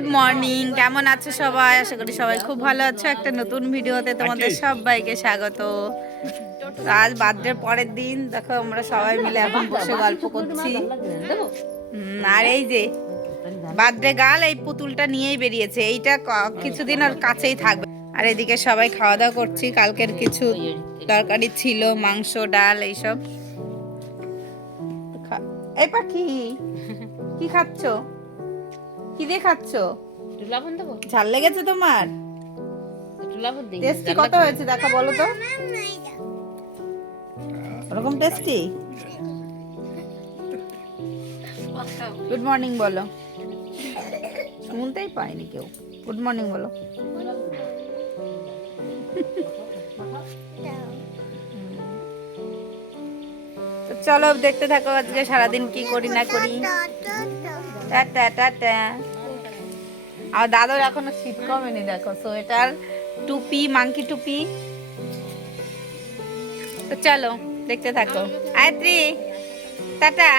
Good morning, কেমন আছো সবাই? আশা করি সবাই খুব ভালো আছো। একটা নতুন ভিডিওতে তোমাদের সবাইকে স্বাগত। তো আজ বার্থডের পরের দিন, দেখো আমরা সবাই মিলে এখন বসে গল্প করছি। আর এই যে বার্থডে গার্ল এই পুতুলটা নিয়েই বেরিয়েছে। এইটা কিছুদিন আর কাছেই থাকবে। আর এদিকে সবাই খাওয়া দাওয়া করছি। কালকের কিছু তরকারি ছিল, মাংস, ডাল, এইসব। এই পাখি কি খাচ্ছ? কি দিয়ে খাচ্ছ? ঝাল লেগেছে তোমার? টেস্টি কত হয়েছে দেখো, বলো তো। ওরকম টেস্টি? গুড মর্নিং বলো। শুনতেই পাইনি কেউ। গুড মর্নিং বলো। তো চলো দেখতে থাকো আজকে সারাদিন কি করি না করি। Tata tata. আর দাদুর এখনো শীত কমেনি, দেখো সোয়েটার, টুপি, মাংকি টুপি। তো চলো দেখতে থাকো। আয়ত্রী টাটা।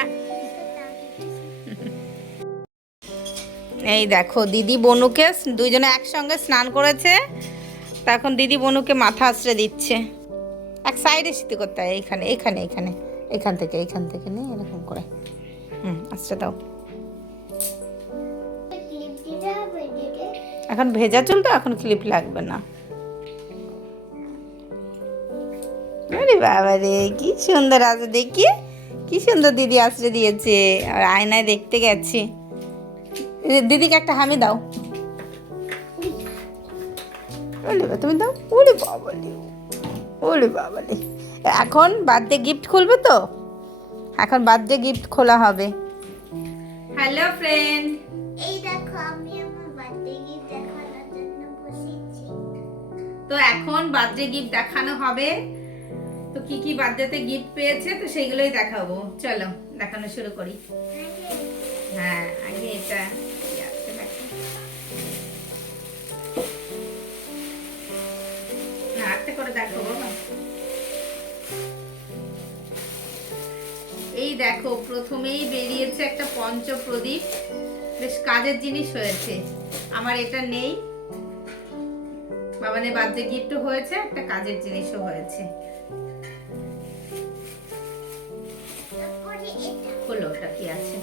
এই দেখো দিদি বনুকে দুইজনে একসঙ্গে স্নান করেছে। তা এখন দিদি বনুকে মাথা আশ্রে দিচ্ছে। এক সাইডে শীতে করতে হয়, এইখানে এইখানে এইখানে এইখান থেকে নিয়ে এরকম করে আশ্রে দাও। এখন ভেজা চুল তো, এখন ক্লিপ লাগবে না। আরে বাবা রে, কি সুন্দর আছে দেখি, কি সুন্দর দিদি আশ্রে দিয়েছে। আর আয়নায় দেখতে গেছি। দিদিকে একটা হামি দাও। তুমি দাও। ওরে বাবালে, ওরে বাবালে। এখন বার্থডে গিফট খুলবে তো, এখন বার্থডে গিফট খোলা হবে। হ্যালো ফ্রেন্ড, এই দেখো আমি আমার বার্থডে গিফট দেখানোর জন্য বসেছি। তো এখন বার্থডে গিফট দেখানো হবে। তো কি কি বার্থডেতে গিফট পেয়েছে তো সেইগুলোই দেখাবো। চলো দেখানো শুরু করি। হ্যাঁ আগে এটা আস্তে করে দেখো বাবা। এই দেখো প্রথমেই বেরিয়েছে একটা পঞ্চপ্রদীপ, বেশ কাজের জিনিস হয়েছে। আমার এটা নেই, বাবানের বার্থডে গিফটও হয়েছে, একটা কাজের জিনিসও হয়েছে। খোলো, ওটা কি আছে?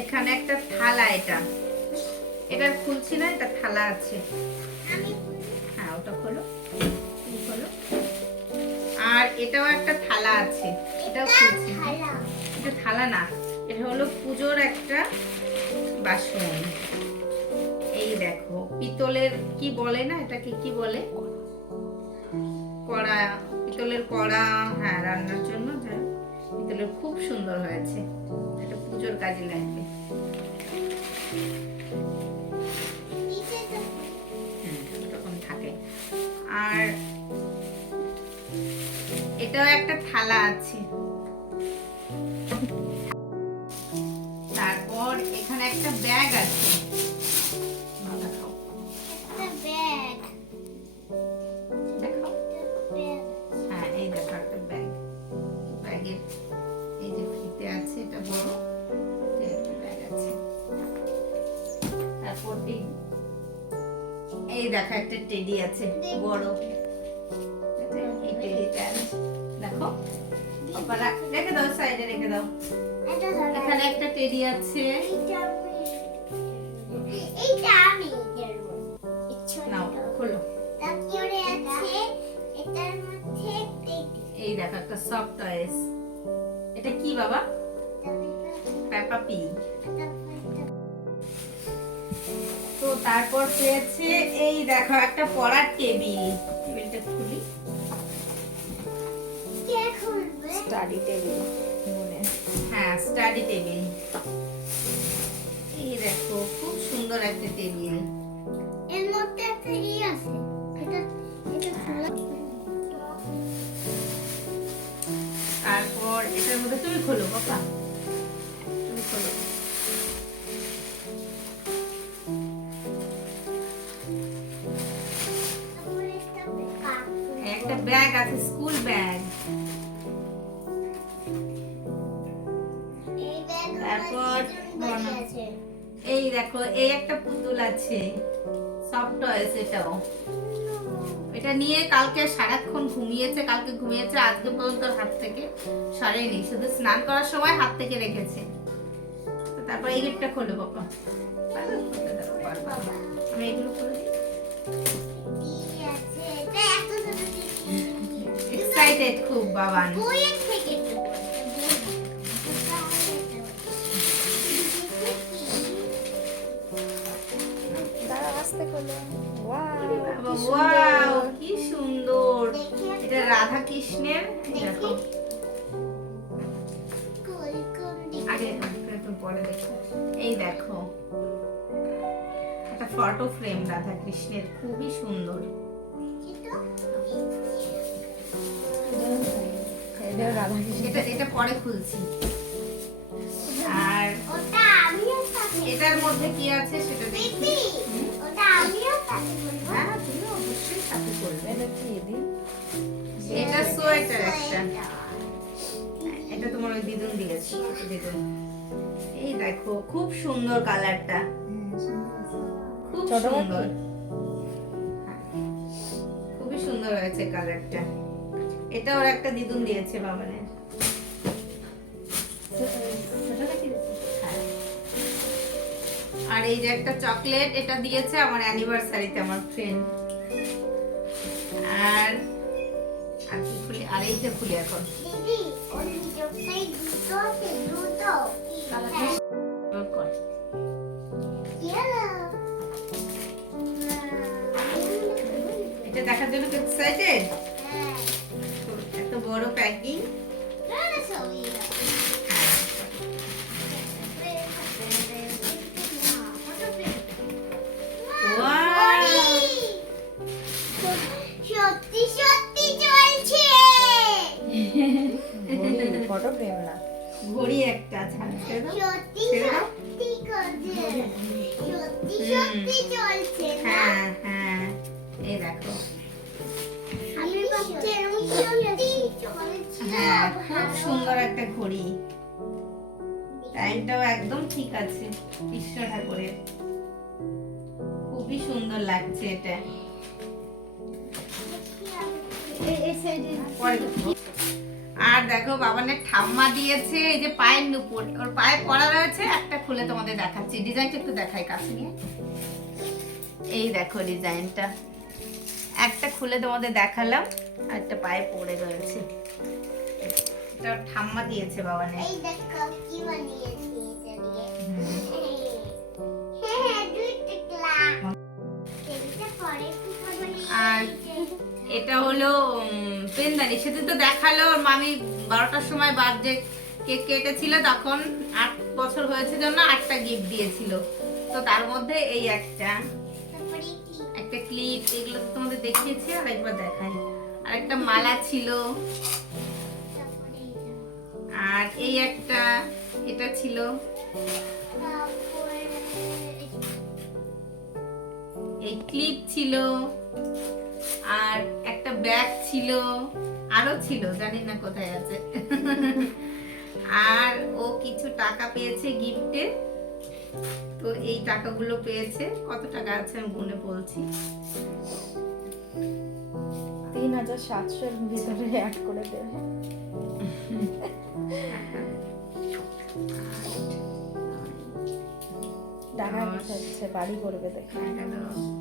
এখানে একটা থালা, এটার খুলছি না, এটা থালা আছে। হ্যাঁ ওটা খোলো, খোলো। আর এটাও একটা থালা আছে, এটাও খুলছি। এটা থালা না, এটা হলো পুজোর একটা বাসন। এই দেখো পিতলের, কি বলে না এটাকে, কি বলে, কড়া, পিতলের কড়া। হ্যাঁ রান্নার জন্য পিতলের, খুব সুন্দর হয়েছে। এটা পুজোর কাজে লাগবে। এরকম থাকে। আর এটাও একটা থালা আছে। তারপর এখানে একটা ব্যাগ আছে। হ্যাঁ এই দেখো একটা ব্যাগ। ব্যাগের এই যে ফিতে আছে, এটা বড় একটা ব্যাগ আছে। তারপর এই দেখো একটা টেডি আছে বড়। এই টেডিটা দেখো, রেখে দাও, সাইডে রেখে দাও। এখানে একটা টেডি আছে। নাও খোলো। এই দেখো একটা সফট টয়েস। এটা কি বাবা? পেপা পিগ। তো তারপর পেয়েছে এই দেখো একটা পড়ার টেবিল। টেবিলটা খুলি। স্টাডি টেবিল, হ্যাঁ স্টাডি টেবিল। এই দেখো খুব সুন্দর একটা টেবিল। এর মধ্যে একটা আছে, এটা তারপর এটার মধ্যে তুমি খোলো বাবা, তুমি খোলো। একটা ব্যাগ আছে, স্কুল ব্যাগ। তারপর এই একটা পুতুল আছে, সফট টয়েস এটাও। এটা নিয়ে কালকে সারাক্ষণ ঘুমিয়েছে, কালকে ঘুমিয়েছে, আজকে পর্যন্ত হাত থেকে সরেনি, শুধু স্নান করার সময় হাত থেকে রেখেছে। তো তারপর এই গিফটটা খোলো বাবা, আমি এগুলো খুলে দিই। কি আছে এটা? এত ছোট দেখি। এক্সাইটেড খুব বাবান। বইয়ের থেকে একটু বড়। দাঁড়া আস্তে করলো। ওয়াও বাবা, ওয়াও কি সুন্দর। এটা রাধা কৃষ্ণের, দেখো আগে একটু পরে দেখো। এই দেখো একটা ফটো ফ্রেম রাধা কৃষ্ণের, খুবই সুন্দর। এটাও রাধাকৃষ্ণ। এটা এটা পরে খুলছি। আর ওটা আমিও সাথে এটার মধ্যে কি আছে সেটা দেখি। পিপি ওটা আমিও সাথে বলবো। হ্যাঁ তুমি অবশ্যই সাথে করবে। এটা কি দিন? এটা সোয়েটার একটা, এটা তোমার ওই দিদুন দিয়েছে, দিদুন। এই দেখো খুব সুন্দর কালারটা, খুব ছোট সুন্দর। বাকি? হ্যাঁ, খুবই সুন্দর হয়েছে কালারটা। এটা ওর একটা দিদুন দিয়েছে বাবানের। হ্যাঁ। আর এই যে একটা চকলেট, এটা দিয়েছে আমার অ্যানিভার্সারিতে আমার ফ্রেন্ড। আর আর কি খুলি, আর এইটা খুলি এখন। দিদি ওর নিচটাই দুটো আছে, দুটো এবার কর। এটা দেখার জন্য এক্সাইটেড। এত বড় প্যাকিং। সত্যি সত্যি চলছে। ফটো ফ্রেম না। ঘড়ি একটা ছাড়ছে দাও। সত্যি ছেড়ে দাও। সত্যি করছে। সত্যি হুম। সত্যি চলছে না? হ্যাঁ হ্যাঁ, এই দেখো। আমি ভাবছি এরকম সত্যি চলছে। হ্যাঁ, খুব সুন্দর একটা ঘড়ি। টাইমটাও একদম ঠিক আছে কৃষ্ণ ঠাকুরের, খুবই সুন্দর লাগছে এটা। পরে দেখবো। আর দেখো বাবানের ঠাম্মা দিয়েছে এই যে পায়ের নুপুর, ওর পায়ে পরা রয়েছে, একটা খুলে তোমাদের দেখাচ্ছি। ডিজাইনটা একটু দেখাই কাছে নিয়ে। এই দেখো ডিজাইনটা, একটা খুলে তোমাদের দেখালাম, আর একটা পায়ে পড়ে রয়েছে। এটা ওর ঠাম্মা দিয়েছে বাবানের। এই দেখো কি বানিয়েছি এটা দিয়ে। হ্যাঁ, দুই টুকরা। এটা পরে কি বানিয়েছি? আর এটা হলো পেনদানি। সেদিন তো দেখালো ওর মামি 12টার সময় বার্থডে কেক কেটেছিল, তখন 8 বছর হয়েছে জন্য 8টা গিফট দিয়েছিল। তো তার মধ্যে এই একটা তারপরে কি? একটা ক্লিপ, এগুলো তো তোমাদের দেখিয়েছি, আর একবার দেখাই। আর একটা মালা ছিল, তারপরে এটা। আর এই একটা, এটা ছিল, তারপরে এই ক্লিপ ছিল, আর একটা ব্যাগ ছিল, আরো ছিল জানি না কোথায় আছে। আর ও কিছু টাকা পেয়েছে গিফটে, তো এই টাকাগুলো পেয়েছে। কত টাকা আছে আমি গুনে বলছি। 3700 এর ভিতরে অ্যাড করে দেবে। টাকা দিচ্ছে, বাড়ি করবে দেখে।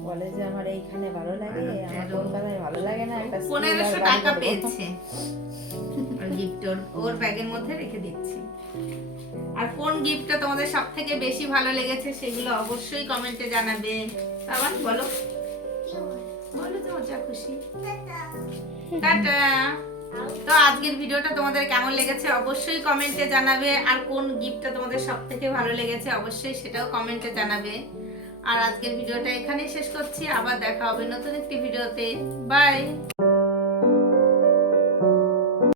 বলে যে আমার এইখানে ভালো লাগে, আমার কলকাতায় ভালো লাগে না, একটা স্কুল আর 1500 বাড়ি টাকা করবো। পেয়েছে আর গিফট ওর ব্যাগের মধ্যে রেখে দিচ্ছি। আর কোন গিফটটা তোমাদের সব থেকে বেশি ভালো লেগেছে সেগুলো অবশ্যই কমেন্টে জানাবে। বাবা বলো, বলো তোমার যা খুশি। টাটা। তো আজকের ভিডিওটা তোমাদের কেমন লেগেছে অবশ্যই কমেন্টে জানাবে, আর কোন গিফটটা তোমাদের সব থেকে ভালো লেগেছে অবশ্যই সেটাও কমেন্টে জানাবে। আর আজকের ভিডিওটা এখানেই শেষ করছি, আবার দেখা হবে নতুন একটি ভিডিওতে। বাই।